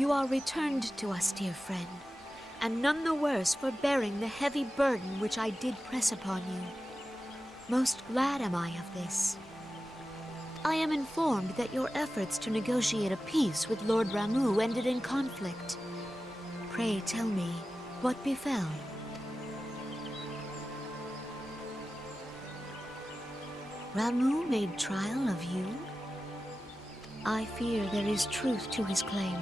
You are returned to us, dear friend, and none the worse for bearing the heavy burden which I did press upon you. Most glad am I of this. I am informed that your efforts to negotiate a peace with Lord Ramuh ended in conflict. Pray tell me, what befell? Ramuh made trial of you? I fear there is truth to his claim.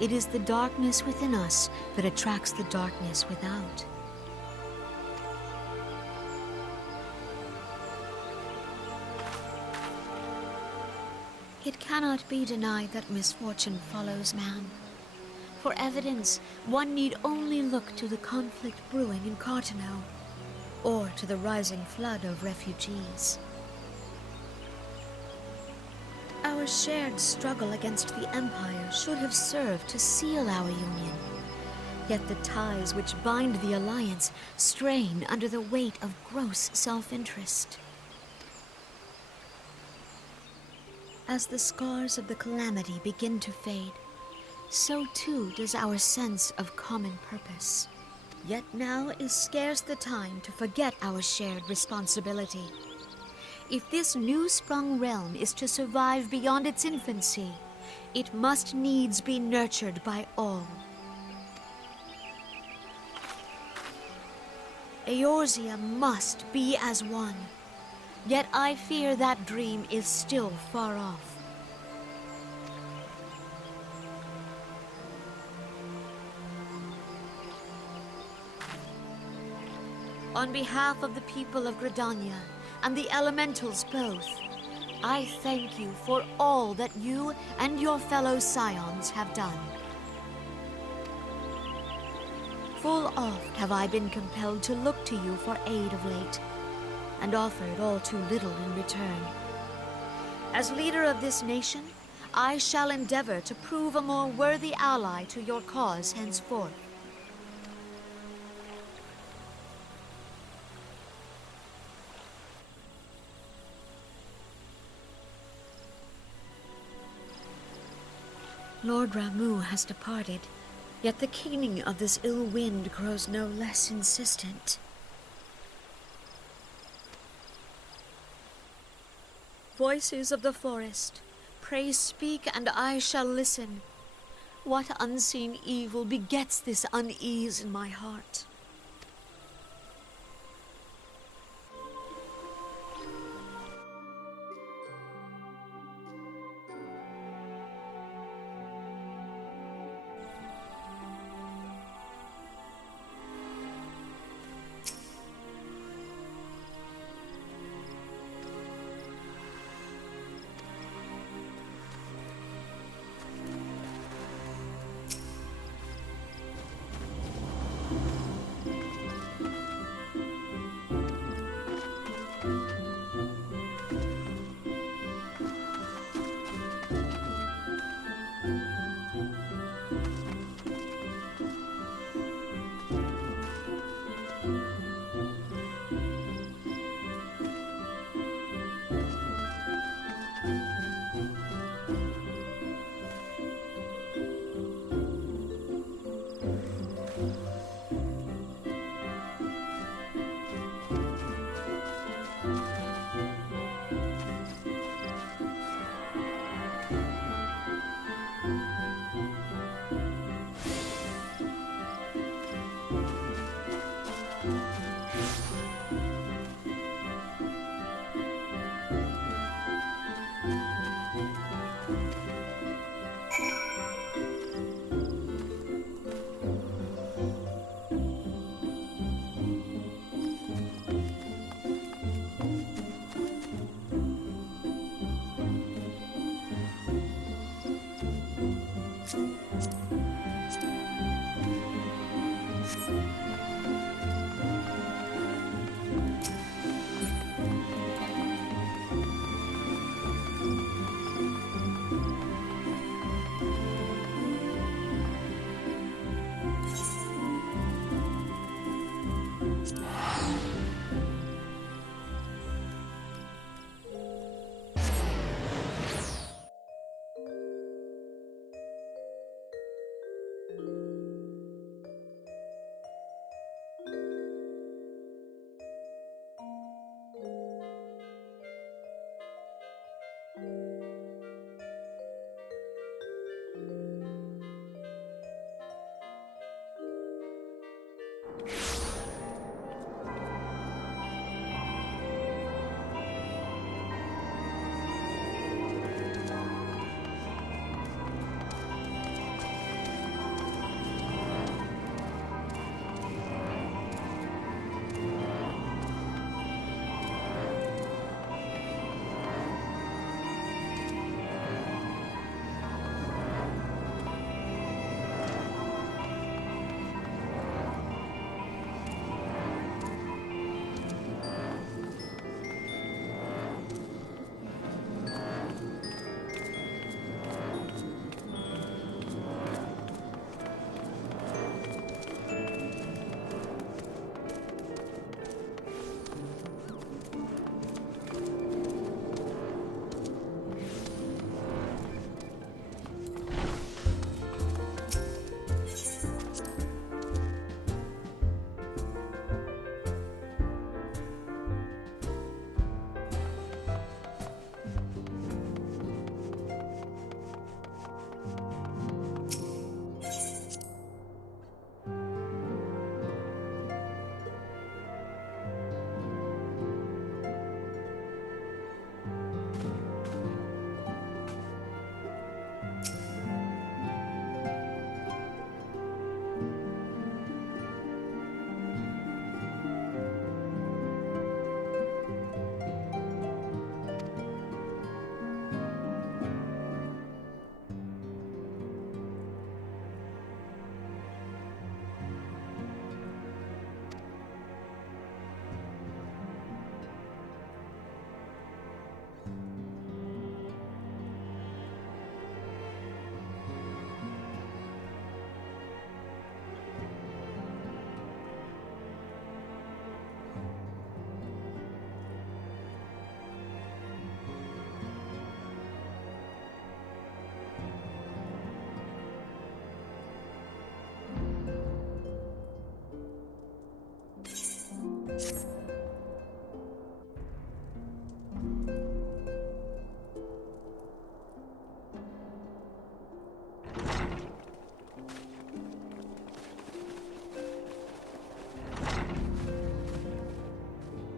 It is the darkness within us that attracts the darkness without. It cannot be denied that misfortune follows man. For evidence, one need only look to the conflict brewing in Cartano, or to the rising flood of refugees. Our shared struggle against the Empire should have served to seal our union. Yet the ties which bind the Alliance strain under the weight of gross self-interest. As the scars of the calamity begin to fade, so too does our sense of common purpose. Yet now is scarce the time to forget our shared responsibility. If this new-sprung realm is to survive beyond its infancy, it must needs be nurtured by all. Eorzea must be as one, yet I fear that dream is still far off. On behalf of the people of Gridania and the elementals both, I thank you for all that you and your fellow scions have done. Full oft have I been compelled to look to you for aid of late, and offered all too little in return. As leader of this nation, I shall endeavor to prove a more worthy ally to your cause henceforth. Lord Ramuh has departed, yet the keening of this ill wind grows no less insistent. Voices of the forest, pray speak and I shall listen. What unseen evil begets this unease in my heart?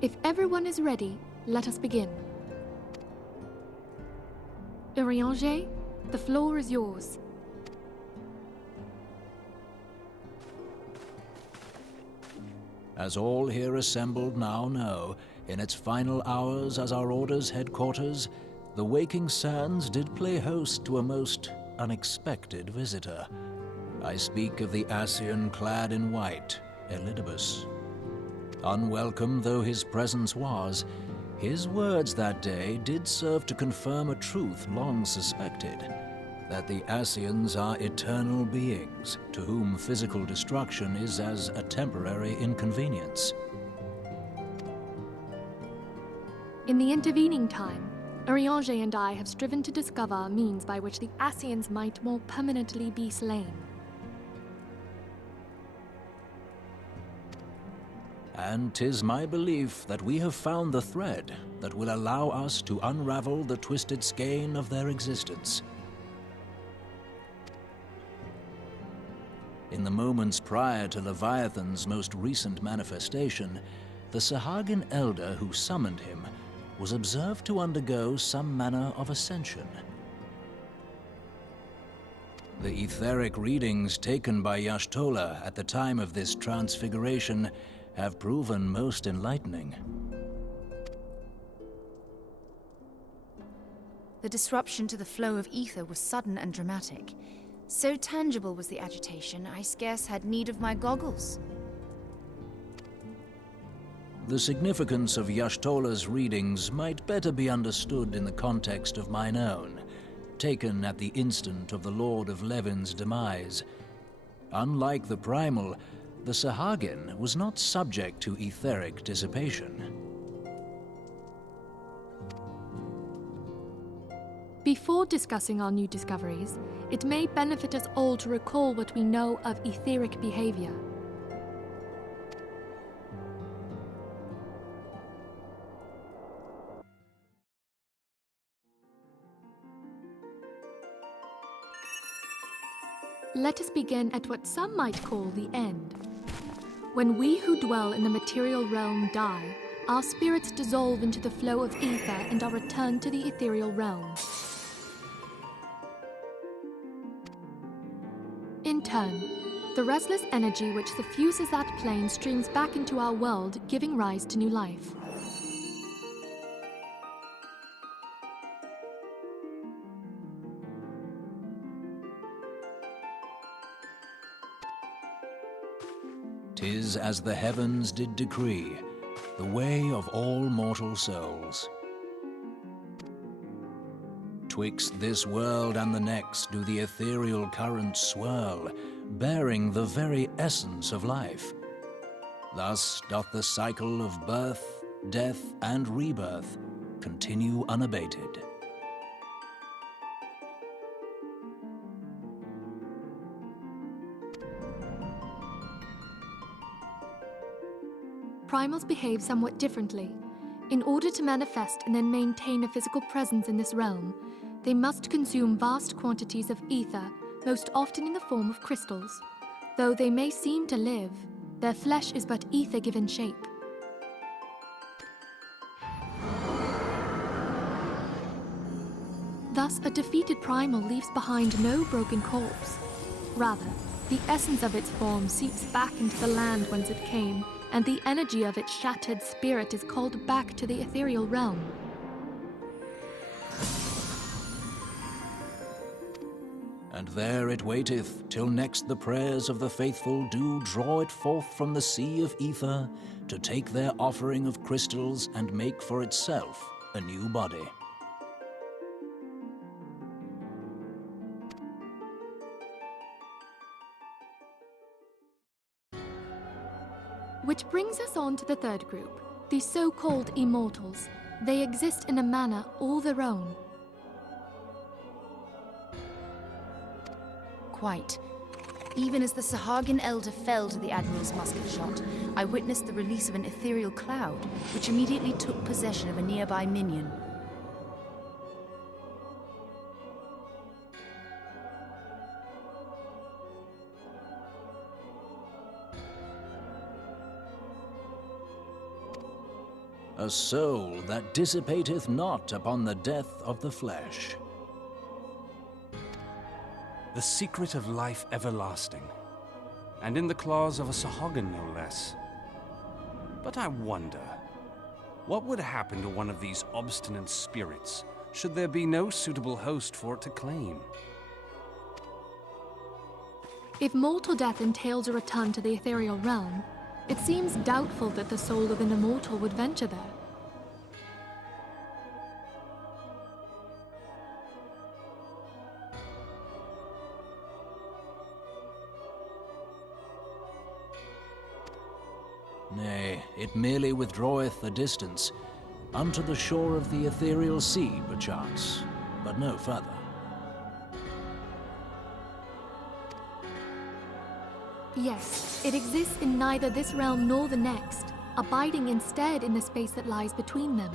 If everyone is ready, let us begin. Urianger, the floor is yours. As all here assembled now know, in its final hours as our Order's headquarters, the waking sands did play host to a most unexpected visitor. I speak of the Ascian clad in white, Elidibus. Unwelcome though his presence was, his words that day did serve to confirm a truth long suspected, that the Ascians are eternal beings, to whom physical destruction is as a temporary inconvenience. In the intervening time, Urianger and I have striven to discover a means by which the Ascians might more permanently be slain. And 'tis my belief that we have found the thread that will allow us to unravel the twisted skein of their existence. In the moments prior to Leviathan's most recent manifestation, the Sahagin elder who summoned him was observed to undergo some manner of ascension. The etheric readings taken by Y'ashtola at the time of this transfiguration have proven most enlightening. The disruption to the flow of ether was sudden and dramatic. So tangible was the agitation, I scarce had need of my goggles. The significance of Y'ashtola's readings might better be understood in the context of mine own, taken at the instant of the Lord of Levin's demise. Unlike the Primal, the Sahagin was not subject to etheric dissipation. Before discussing our new discoveries, it may benefit us all to recall what we know of etheric behavior. Let us begin at what some might call the end. When we who dwell in the material realm die, our spirits dissolve into the flow of ether and are returned to the ethereal realm. In turn, the restless energy which suffuses that plane streams back into our world, giving rise to new life. "'Tis as the heavens did decree, the way of all mortal souls. Twixt this world and the next do the ethereal currents swirl, bearing the very essence of life. Thus doth the cycle of birth, death, and rebirth continue unabated." Primals behave somewhat differently. In order to manifest and then maintain a physical presence in this realm, they must consume vast quantities of ether, most often in the form of crystals. Though they may seem to live, their flesh is but ether given shape. Thus, a defeated primal leaves behind no broken corpse. Rather, the essence of its form seeps back into the land whence it came, and the energy of its shattered spirit is called back to the ethereal realm. And there it waiteth, till next the prayers of the faithful do draw it forth from the sea of ether, to take their offering of crystals and make for itself a new body. Which brings us on to the third group, the so-called immortals. They exist in a manner all their own. Quite. Even as the Sahagin elder fell to the Admiral's musket shot, I witnessed the release of an ethereal cloud, which immediately took possession of a nearby minion. A soul that dissipateth not upon the death of the flesh. The secret of life everlasting, and in the claws of a Sahagin no less. But I wonder, what would happen to one of these obstinate spirits should there be no suitable host for it to claim? If mortal death entails a return to the ethereal realm, it seems doubtful that the soul of an immortal would venture there. Nay, it merely withdraweth a distance, unto the shore of the ethereal sea, perchance, but no further. Yes, it exists in neither this realm nor the next, abiding instead in the space that lies between them.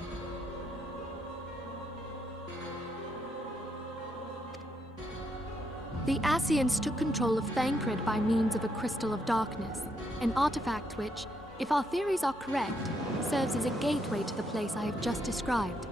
The Ascians took control of Thancred by means of a crystal of darkness, an artifact which, if our theories are correct, serves as a gateway to the place I have just described.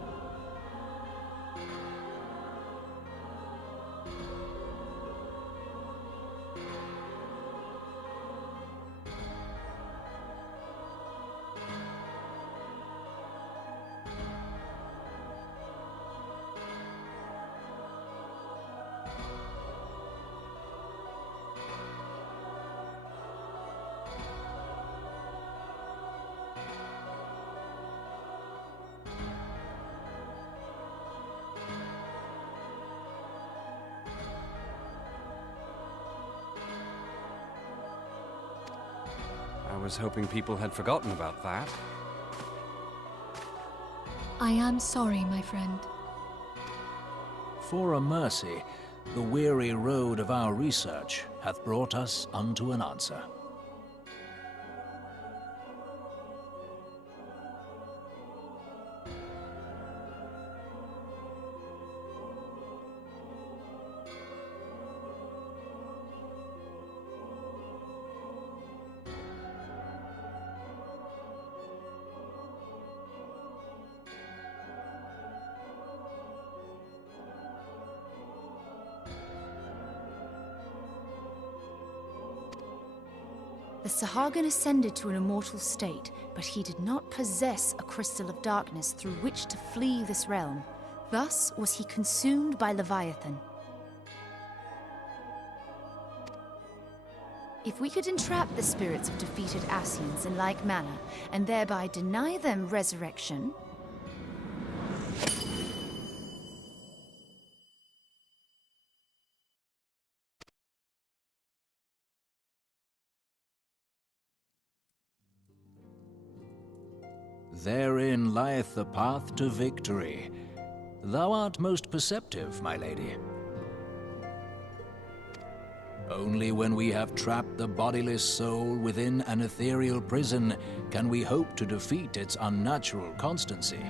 I was hoping people had forgotten about that. I am sorry, my friend. For a mercy, the weary road of our research hath brought us unto an answer. The Sahagin ascended to an immortal state, but he did not possess a crystal of darkness through which to flee this realm. Thus was he consumed by Leviathan. If we could entrap the spirits of defeated Ascians in like manner, and thereby deny them resurrection, Therein lieth the path to victory. Thou art most perceptive, my lady. Only when we have trapped the bodiless soul within an ethereal prison can we hope to defeat its unnatural constancy.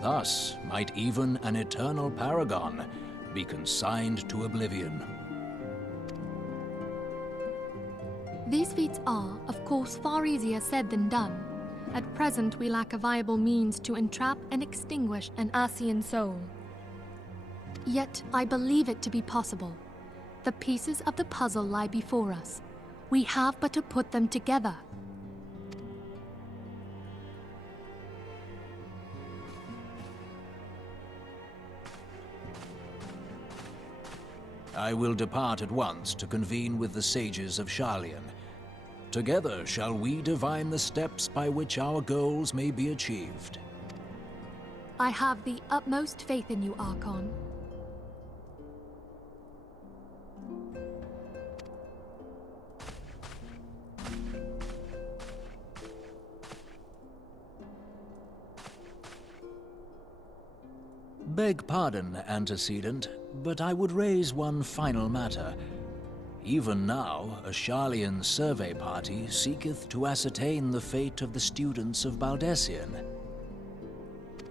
Thus might even an eternal paragon be consigned to oblivion. These feats are, of course, far easier said than done. At present, we lack a viable means to entrap and extinguish an Ascian soul. Yet, I believe it to be possible. The pieces of the puzzle lie before us. We have but to put them together. I will depart at once to convene with the sages of Sharlayan. Together shall we divine the steps by which our goals may be achieved. I have the utmost faith in you, Archon. Beg pardon, antecedent, but I would raise one final matter. Even now, a Sharlayan survey party seeketh to ascertain the fate of the students of Baldessian.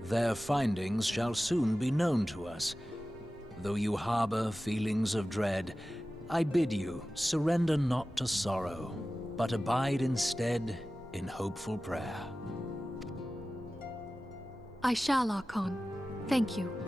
Their findings shall soon be known to us. Though you harbor feelings of dread, I bid you surrender not to sorrow, but abide instead in hopeful prayer. I shall, Archon. Thank you.